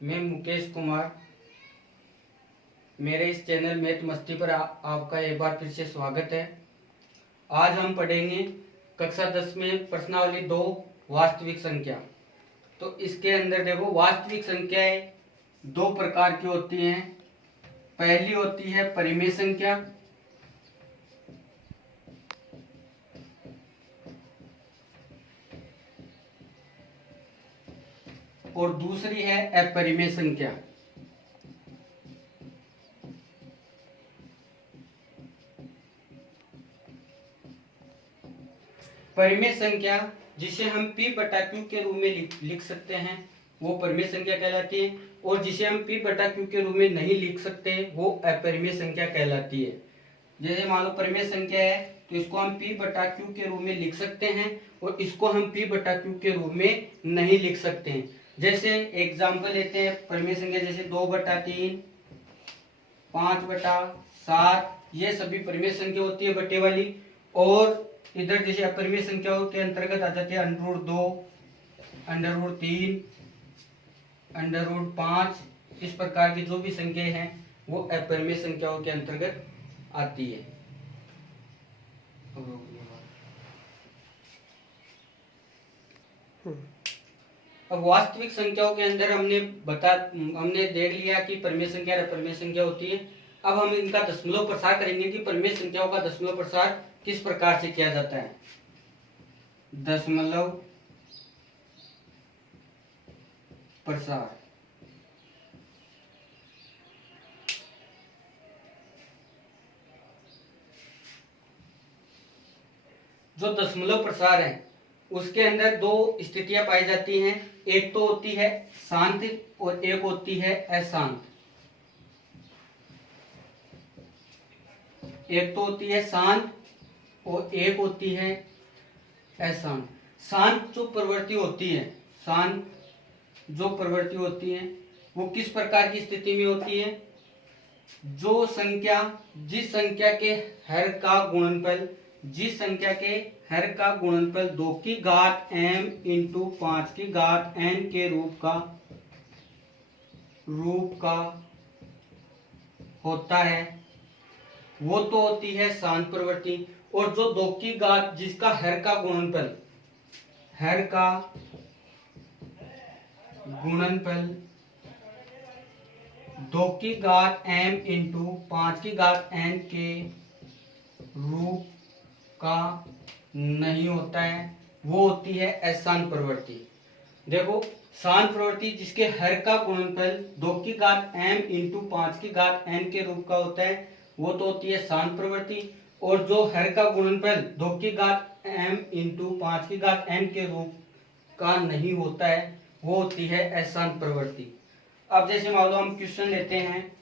मैं मुकेश कुमार। मेरे इस चैनल मैथ मस्ती पर आपका एक बार फिर से स्वागत है। आज हम पढ़ेंगे कक्षा 10 में प्रश्नावली 2 वास्तविक संख्या। तो इसके अंदर देखो, वास्तविक संख्याएं दो प्रकार की होती हैं। पहली होती है परिमेय संख्या और दूसरी है अपरिमेय संख्या। परिमेय संख्या जिसे हम p बटा q के रूप में लिख सकते हैं वो परिमेय संख्या कहलाती है, और जिसे हम p बटा q के रूप में नहीं लिख सकते वो अपरिमेय संख्या कहलाती है। जैसे मान लो परिमेय संख्या है तो इसको हम p बटा q के रूप में लिख सकते हैं और इसको हम p बटा q के रूप में नहीं लिख सकते हैं। जैसे एग्जाम्पल लेते हैं परिमेय संख्या, जैसे 2/3, 5/7, ये सभी परिमेय संख्या होती है बटे वाली। और इधर जैसे अपरिमेय संख्याओं के अंतर्गत आ जाती है √2, √3, √5। इस प्रकार की जो भी संख्याएं हैं वो अपरिमेय संख्याओं के अंतर्गत आती है। अब वास्तविक संख्याओं के अंदर हमने देख लिया कि परिमेय संख्या और अपरिमेय संख्या होती है। अब हम इनका दशमलव प्रसार करेंगे कि परिमेय संख्याओं का दशमलव प्रसार किस प्रकार से किया जाता है। दशमलव प्रसार जो दशमलव प्रसार है उसके अंदर दो स्थितियां पाई जाती हैं। एक तो होती है शांत और एक होती है अशांत। एक तो होती है शांत और एक होती है अशांत। शांत जो प्रवृत्ति होती है वो किस प्रकार की स्थिति में होती है। जिस संख्या के हर का गुणनफल 2 की घात m इंटू 5 की घात n के रूप का होता है वो तो होती है शांत प्रवृत्ति। और जो 2 की घात जिसका हर का गुणनफल 2 की घात m इंटू 5 की घात n के रूप का नहीं होता है वो होती है अशांत प्रवृत्ति। देखो, शांत प्रवृत्ति जिसके हर का गुणनफल 2 की घात m इंटू 5 की घात n के रूप का होता है वो तो होती है शांत प्रवृत्ति। और जो हर का गुणनफल 2 की घात m इंटू 5 की घात n के रूप का नहीं होता है वो होती है अशांत प्रवृत्ति। अब जैसे मान लो हम क्वेश्चन लेते हैं।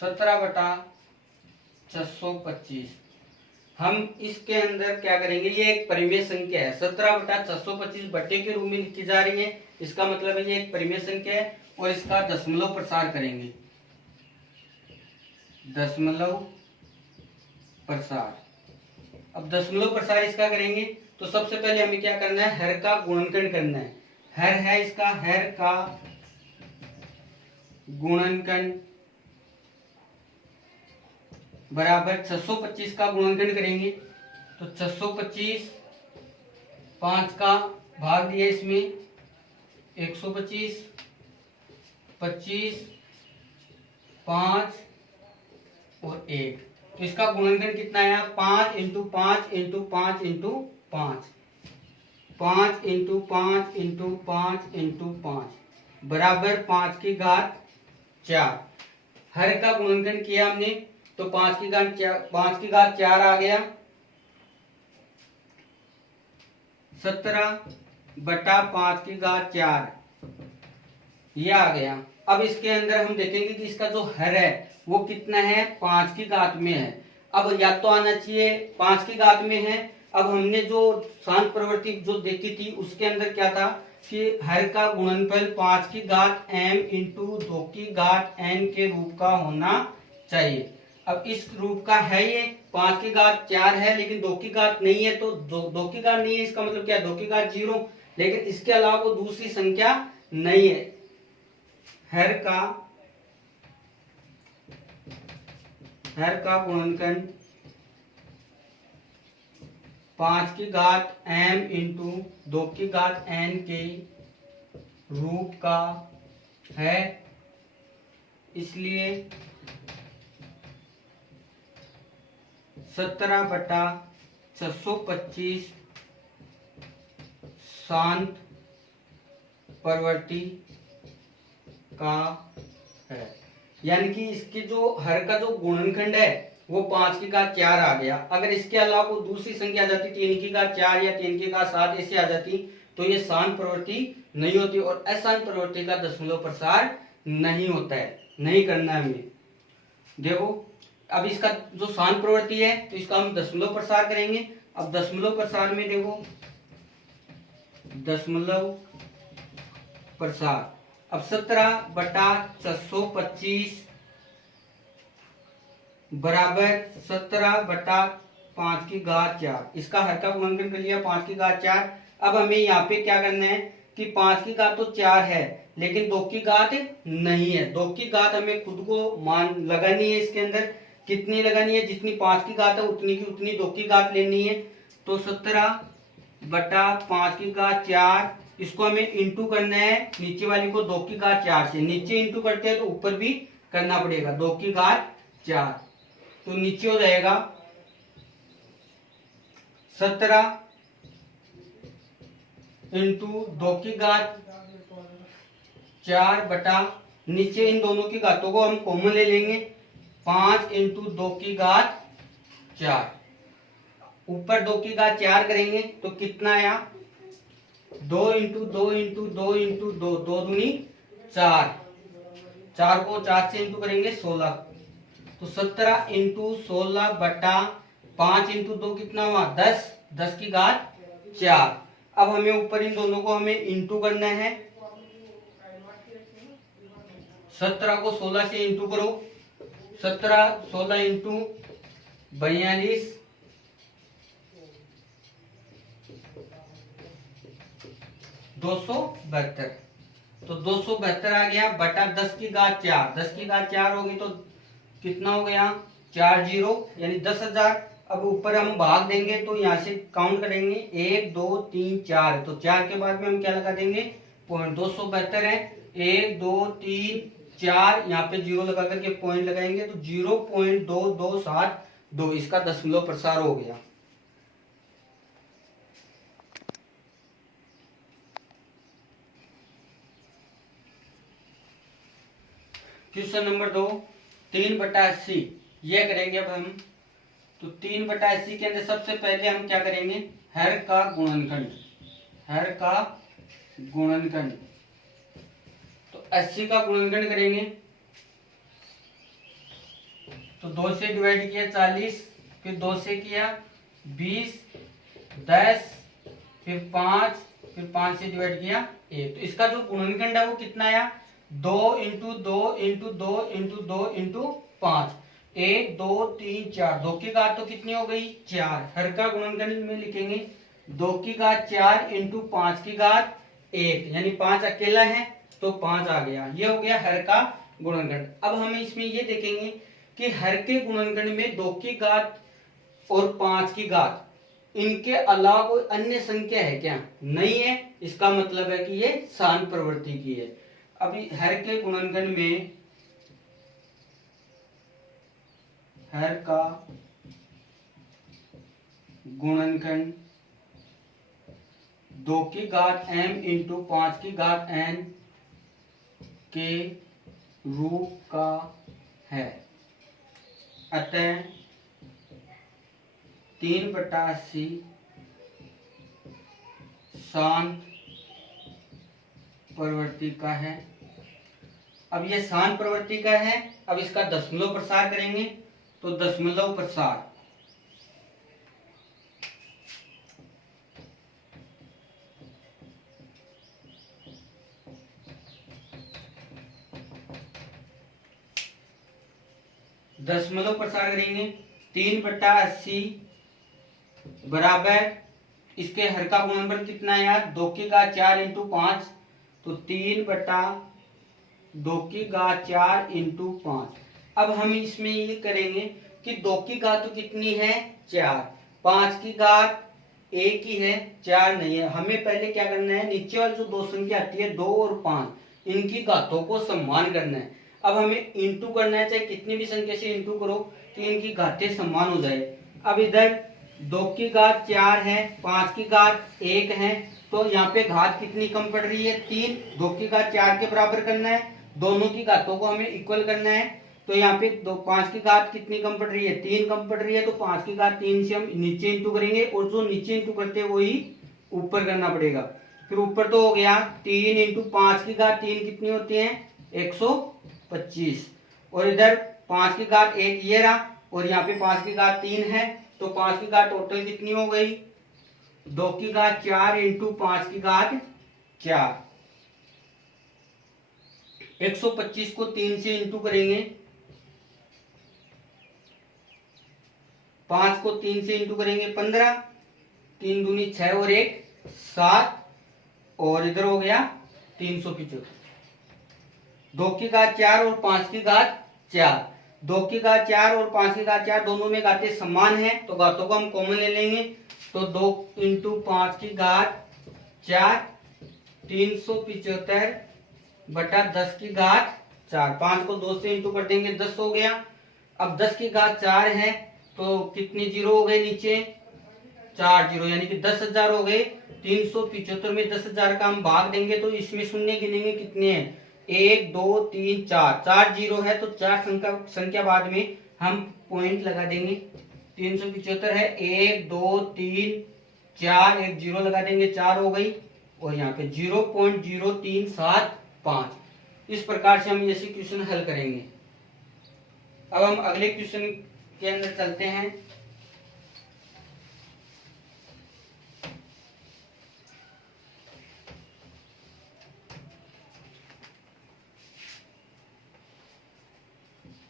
सत्रह बटा 625। हम इसके अंदर क्या करेंगे, ये एक परिमेय संख्या है। 17/625 बटे के रूप में लिखी जा रही है, इसका मतलब है ये एक परिमेय संख्या है और इसका दशमलव प्रसार करेंगे। दशमलव प्रसार, अब दशमलव प्रसार इसका करेंगे तो सबसे पहले हमें क्या करना है, हर का गुणनखंड करना है। हर है इसका, हर का गुणनखंड बराबर 625 का गुणनखंड करेंगे तो 625, 5 का भाग दिया इसमें 125, 25, 5 और 1। तो इसका गुणनखंड कितना है, 5 into 5 into 5 into 5, 5 into 5 into 5 into 5 बराबर 5 की घात 4। हर का गुणनखंड किया हमने तो 5 की घात 4 आ गया। 17/5 की घात 4 ये आ गया। अब इसके अंदर हम देखेंगे कि इसका जो हर है वो कितना है, 5 की घात में है। अब या तो आना चाहिए 5 की घात में है। अब हमने जो शांत प्रवृत्ति जो देखी थी उसके अंदर क्या था, कि हर का गुणनफल 5 की घात m इंटू 2 की घात n के रूप का होना चाहिए। अब इस रूप का है, ये 5 की घात 4 है लेकिन 2 की घात नहीं है, तो 2 की घात नहीं है इसका मतलब क्या है, 2 की घात 0, लेकिन इसके अलावा कोई दूसरी संख्या नहीं है। हर का गुणनखंड 5 की घात m इंटू 2 की घात n के रूप का है, इसलिए 17/625 शांत प्रवृत्ति का है। यानी कि इसके जो हर का जो गुणनखंड है वो 5 की घात 4 आ गया। अगर इसके अलावा कोई दूसरी संख्या आ जाती 3 की घात 4 या 3 की घात 7 ऐसे आ जाती तो ये शांत प्रवृत्ति नहीं होती, और अशांत प्रवृत्ति का दशमलव प्रसार नहीं होता है, नहीं करना है हमें। देखो अब इसका जो शांत प्रवृत्ति है तो इसका हम दशमलव प्रसार करेंगे। अब दशमलव प्रसार में देखो, दशमलव प्रसार, अब 17/625 बराबर 17/5 की घात 4, इसका हर का गुणनखंड कर लिया 5 की घात 4। अब हमें यहाँ पे क्या करना है कि 5 की घात तो 4 है लेकिन 2 की घात नहीं है। 2 की घात हमें खुद को मान लगानी है, इसके अंदर कितनी लगानी है, जितनी 5 की घात है उतनी की उतनी 2 की घात लेनी है। तो 17/5 की घात 4, इसको हमें इंटू करना है नीचे वाली को 2 की घात 4 से। नीचे इंटू करते हैं तो ऊपर भी करना पड़ेगा, 2 की घात 4, तो नीचे हो जाएगा 17 इंटू 2 की घात 4 बटा, नीचे इन दोनों की घातों को हम कॉमन ले लेंगे, 5 इंटू 2 की घात 4, ऊपर 2 की घात 4 करेंगे तो कितना आया, 2 इंटू 2 इंटू 2 इंटू 2, 2 दूनी 4, 4 को 4 से इंटू करेंगे 16, तो 17 इंटू 16 बटा 5 इंटू 2 कितना हुआ 10, 10 की घात 4। अब हमें ऊपर इन दोनों को हमें इंटू करना है, 17 को 16 से इंटू करो, 17 16 इंटू 42 272, तो 272 आ गया बटा 10 की घात 4, 10 की घात 4 होगी तो कितना हो गया 4 जीरो यानी 10,000। अब ऊपर हम भाग देंगे तो यहाँ से काउंट करेंगे 1 2 3 4, तो 4 के बाद में हम क्या लगा देंगे पॉइंट, 272 है 1 2 3 4, यहाँ पे जीरो लगा करके पॉइंट लगाएंगे तो 0.2272, इसका दशमलव प्रसार हो गया। क्वेश्चन नंबर 2, 3/80 यह करेंगे अब हम। तो 3/80 के अंदर सबसे पहले हम क्या करेंगे, हर का गुणनखंड, हर का गुणनखंड, तो 80 का गुणनखंड करेंगे तो 2 से डिवाइड किया 40, फिर 2 से किया 20, 10, फिर 5, फिर 5 से डिवाइड किया 1, तो इसका जो गुणनखंड है वो कितना आया 2 इंटू 2 इंटू 2 इंटू 2 इंटू 5, 1 2 3 4, 2 की घात तो कितनी हो गई 4, हर का गुणनखंड में लिखेंगे 2 की घात 4 इंटू 5 की घात 1, यानी 5 अकेला है तो 5 आ गया, ये हो गया हर का गुणनखंड। अब हमें इसमें ये देखेंगे कि हर के गुणनखंड में 2 की घात और 5 की घात, इनके अलावा कोई अन्य संख्या है क्या, नहीं है, इसका मतलब है कि ये शांत प्रवृत्ति की है। अभी हर के गुणनखंड में, हर का गुणनखंड 2 की घात m इंटू 5 की घात n के रूप का है, अतः 3/80 शांत प्रवृत्ति का है। अब ये शांत प्रवृत्ति का है, अब इसका दशमलव प्रसार करेंगे तो दशमलव प्रसार, दशमलव प्रसार करेंगे 3/80 बराबर, इसके हर का गुणनफल कितना है यार, 2 की घात 4 इंटू 5, तो 3/2 की घात 4 इंटू 5। अब हम इसमें ये करेंगे कि 2 की घात तो कितनी है 4, 5 की घात एक ही है 4 नहीं है। हमें पहले क्या करना है, नीचे वाली जो दो संख्या आती है 2 और 5, इनकी घातों को समान करना है। अब हमें इंटू करना है, चाहे कितनी भी संख्या से इंटू करो कि इनकी घातें समान हो जाए। अब इधर 2 की घात 4 है, 5 की घात 1 है, तो यहाँ पे घात कितनी कम पड़ रही है 3, 2 की घात 4 के बराबर करना है, दोनों की घातों को हमें इक्वल करना है। तो यहाँ पे 5 की घात कितनी कम पड़ रही है 3 कम पड़ रही है, तो 5 की घात 3 से हम नीचे इंटू करेंगे, और जो नीचे इंटू करते हैं वही ऊपर करना पड़ेगा। फिर ऊपर तो हो गया 3 इंटू 5 की घात 3 कितनी होती है 125, और इधर 5 की घात 1 ये रहा, और यहाँ पे 5 की घात 3 है, तो 5 की घात टोटल कितनी हो गई 2 की घात 4 इंटू 5 की घात 4। 125 को 3 से इंटू करेंगे, 5 को 3 से इंटू करेंगे 15, 3 दूनी 6 और 1 7, और इधर हो गया 375। 2 की घात 4 और 5 की घात 4, 2 की घात 4 और 5 की घात 4 दोनों में घातें समान है, तो घातों को हम कॉमन ले लेंगे। तो 2 इंटू 5 की घात 4, 375 बटा 10 की घात 4, 5 को 2 से इंटू कर देंगे 10 हो गया। अब 10 की घात 4 है, तो कितने जीरो हो गए नीचे 4 जीरो, यानी कि 10,000 हो गए। 375 में 10,000 का हम भाग देंगे तो इसमें शून्य गिनेंगे कितने हैं 1 2 3 4, 4 जीरो है, तो 4 संख्या बाद में हम पॉइंट लगा देंगे। 375 है 1 2 3 4, एक जीरो लगा देंगे 4 हो गई, और यहाँ पे 0.0375। इस प्रकार से हम ये क्वेश्चन हल करेंगे। अब हम अगले क्वेश्चन के अंदर चलते हैं।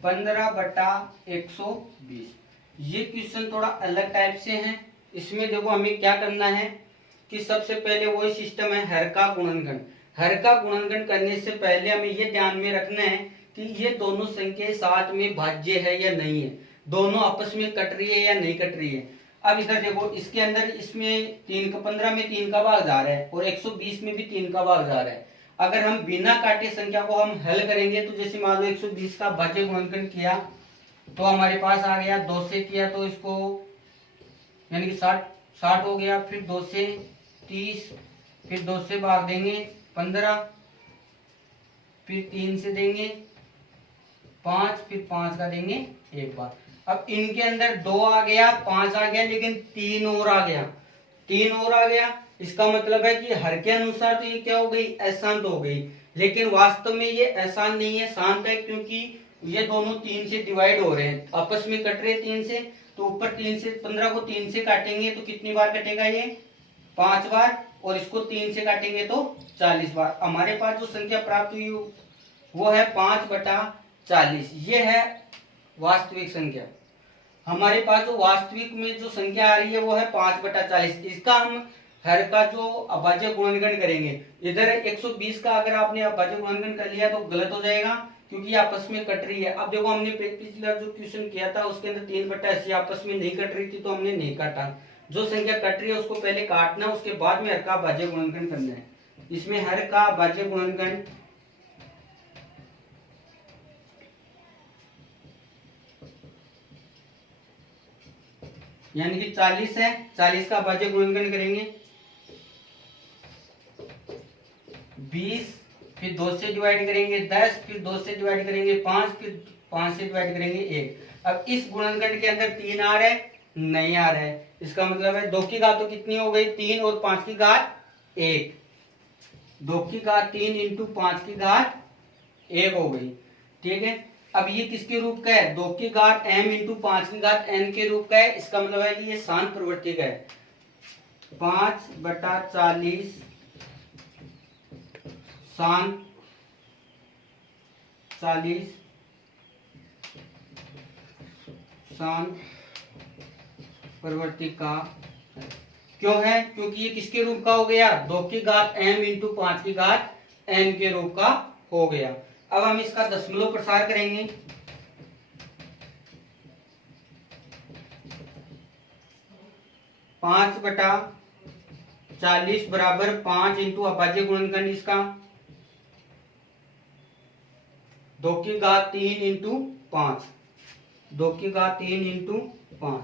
पंद्रह बटा 120, ये क्वेश्चन थोड़ा अलग टाइप से है। इसमें देखो हमें क्या करना है कि सबसे पहले वही सिस्टम है हर का गुणनखंड। हर का गुणनखंड करने से पहले हमें ये ध्यान में रखना है कि ये दोनों संख्या साथ में भाज्य है या नहीं है, दोनों आपस में कट रही है या नहीं कट रही है। अब इधर देखो इसके अंदर इसमें 15 में 3 का भाग जा रहा है, और 120 में भी 3 का भाग जा रहा है। अगर हम बिना काटे संख्या को हम हल करेंगे, तो जैसे मान लो 120 का भाज्य गुणनखंड किया तो हमारे पास आ गया 2 से किया तो इसको यानी कि 60 हो गया, फिर 2 से 30, फिर 2 से भाग देंगे 15, फिर 3 से देंगे 5, फिर 5 का देंगे एक बार। अब इनके अंदर 2 आ गया 5 आ गया, लेकिन 3 और आ गया, 3 और आ गया। इसका मतलब है कि हर के अनुसार तो ये क्या हो गई अशांत हो गई, लेकिन वास्तव में ये अशांत नहीं है, शांत है, क्योंकि ये दोनों 3 से डिवाइड हो रहे हैं, आपस में कट रहे हैं 3 से। तो ऊपर 3 से 15 को 3 से काटेंगे तो कितनी बार कटेगा ये 5 बार, और इसको 3 से काटेंगे तो 40 बार। हमारे पास जो संख्या प्राप्त हुई वो है 5/40। ये है वास्तविक संख्या। हमारे पास जो वास्तविक में जो संख्या आ रही है वो है 5/40। इसका हम हर का जो अभाज्य गुणनखंड करेंगे, इधर 120 का अगर आपने अभाज्य गुणनखंड कर लिया तो गलत हो जाएगा, क्योंकि ये आपस में कट रही है। अब देखो हमने पिछला जो क्वेश्चन किया था उसके अंदर 3/80 आपस में नहीं कट रही थी, तो हमने नहीं काटा। जो संख्या कट रही है उसको पहले काटना, उसके बाद में हर का अभाज्य गुणनखंड करना है। इसमें हर का अभाज्य गुणनखंड यानी कि 40 है, 40 का अभाज्य गुणनखंड करेंगे 20, फिर 2 से डिवाइड करेंगे 10, फिर 2 से डिवाइड करेंगे 5, फिर 5 से डिवाइड करेंगे 1। अब इस गुणनखंड के अंदर 3 आ रहा है नहीं आ रहा है, इसका मतलब है 2 की घात तो कितनी हो गई 3, और 5 की घात 1, 2 की घात 3 इंटू 5 की घात 1 हो गई। ठीक है, अब ये किसके रूप का है 2 की घात m इंटू 5 की घात n के रूप का है। इसका मतलब है कि ये शांत प्रवृत्ति का है। 5/40 शांत 40 शान प्रवर्ती का है। क्यों है? क्योंकि ये किसके रूप का हो गया? 2 की घात m इंटू 5 की घात n के रूप का हो गया। अब हम इसका दशमलव प्रसार करेंगे। 5/40 बराबर 5 इंटू अभाज्य गुणनखंड इसका 2 की घात 3 इंटू 5, 2 की घात 3 इंटू 5।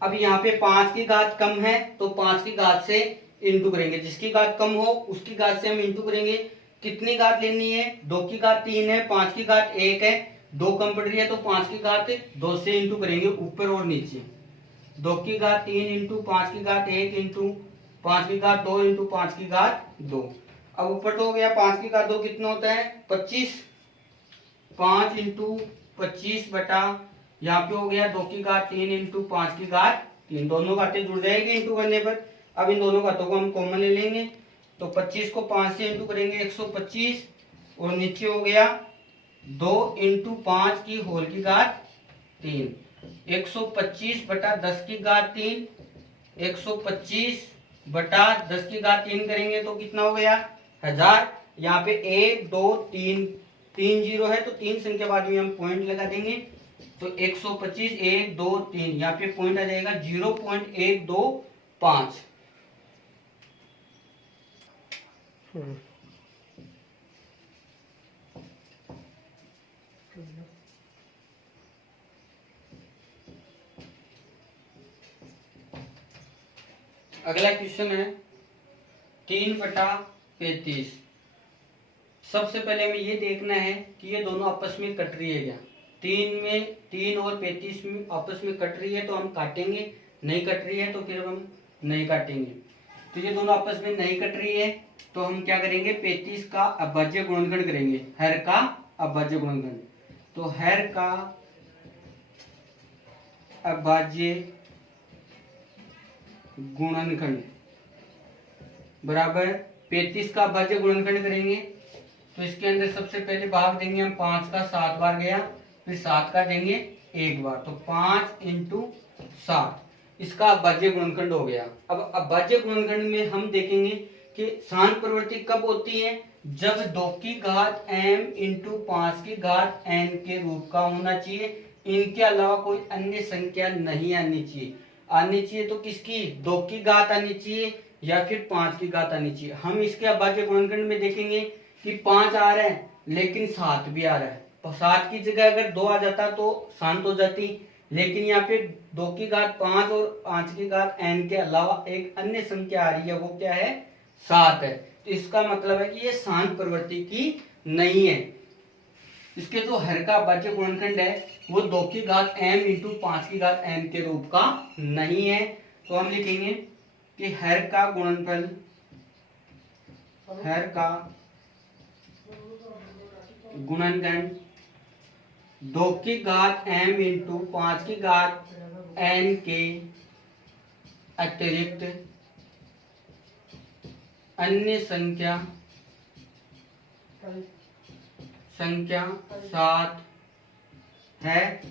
अब यहाँ पे 5 की घात कम है तो 5 की घात से इंटू करेंगे, जिसकी घात कम हो उसकी घात से हम इंटू करेंगे। कितनी घात लेनी है? 2 की घात 3 है, 5 की घात 1 है, 2 कम पड़ रही है तो 5 की घात 2 से इंटू करेंगे ऊपर और नीचे। 2 की घात 3 इंटू 5 की घात 1 इंटू 5 की घात 2 इंटू 5 की घात 2। अब ऊपर तो हो गया 5 की घात 2 कितना होता है? 25। 5 इंटू 25 बटा यहाँ पे हो गया 2 की घात 3 इंटू 5 की घात 3। दोनों घातें जुड़ जाएगी इंटू करने पर। अब इन दोनों घातों को हम कॉमन ले लेंगे तो 25 को 5 से इंटू करेंगे 125 और नीचे हो गया 2 इंटू 5 की होल की घात 3। 125 बटा 10 की घात 3, 125 बटा 10 की घात 3 करेंगे तो कितना हो गया? 1000। यहाँ पे 1 2 3 3 जीरो है तो 3 संख्या बाद में हम पॉइंट लगा देंगे तो 125 1 2 3 यहाँ पे पॉइंट आ जाएगा 0.125। अगला क्वेश्चन है 3/35। सबसे पहले हमें ये देखना है कि ये दोनों आपस में कट रही है क्या। 3 और 35 में आपस में कट रही है तो हम काटेंगे, नहीं कट रही है तो फिर हम नहीं काटेंगे। तो ये दोनों आपस में नहीं कट रही है तो हम क्या करेंगे? 35 का अभाज्य गुणनखंड करेंगे, हर का अभाज्य गुणनखंड। तो हर का अभाज्य गुणनखंड बराबर 35 का अभाज्य गुणनखंड करेंगे तो इसके अंदर सबसे पहले भाग देंगे हम 5 का 7 बार गया, फिर 7 का देंगे 1 बार तो 5 इंटू 7 इसका अभाज्य गुणनखंड हो गया। अब अभाज्य गुणनखंड में हम देखेंगे कि शान प्रवृत्ति कब होती है? जब 2 की घात m इंटू 5 की घात n के रूप का होना चाहिए, इनके अलावा कोई अन्य संख्या नहीं आनी चाहिए। आनी चाहिए तो किसकी? 2 की घात आनी चाहिए या फिर 5 की घात आनी चाहिए। हम इसके अभाज्य गुणनखंड में देखेंगे कि 5 आ रहा है लेकिन 7 भी आ रहा है तो 7 की जगह अगर 2 आ जाता तो शांत हो जाती, लेकिन यहाँ पे 2 की घात 5 और 5 की घात n के अलावा एक अन्य संख्या आ रही है, वो क्या है? 7 है। तो इसका मतलब है कि ये शांत प्रवृत्ति की नहीं है। इसके जो हर का अभाज्य गुणनखंड है वो 2 की घात m इंटू 5 की घात n के रूप का नहीं है। तो हम लिखेंगे कि हर का गुणनफल, हर का गुणनखंड 2 की घात m इंटू 5 की घात n के अतिरिक्त अन्य संख्या 7 है।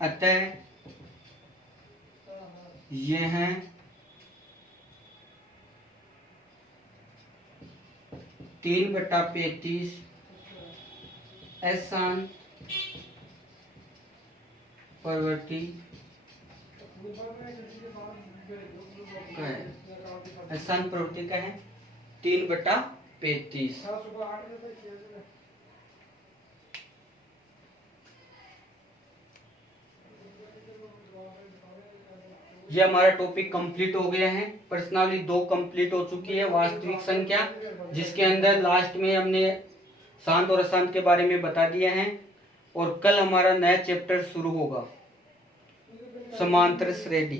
अतः यह 3/35 शान प्रवृत्ति का है। शान प्रवृत्ति का है 3/35। ये हमारा टॉपिक कंप्लीट हो गया है। प्रश्नावली 2 कंप्लीट हो चुकी है, वास्तविक संख्या, जिसके अंदर लास्ट में हमने शांत और अशांत के बारे में बता दिया है। और कल हमारा नया चैप्टर शुरू होगा, समांतर श्रेणी।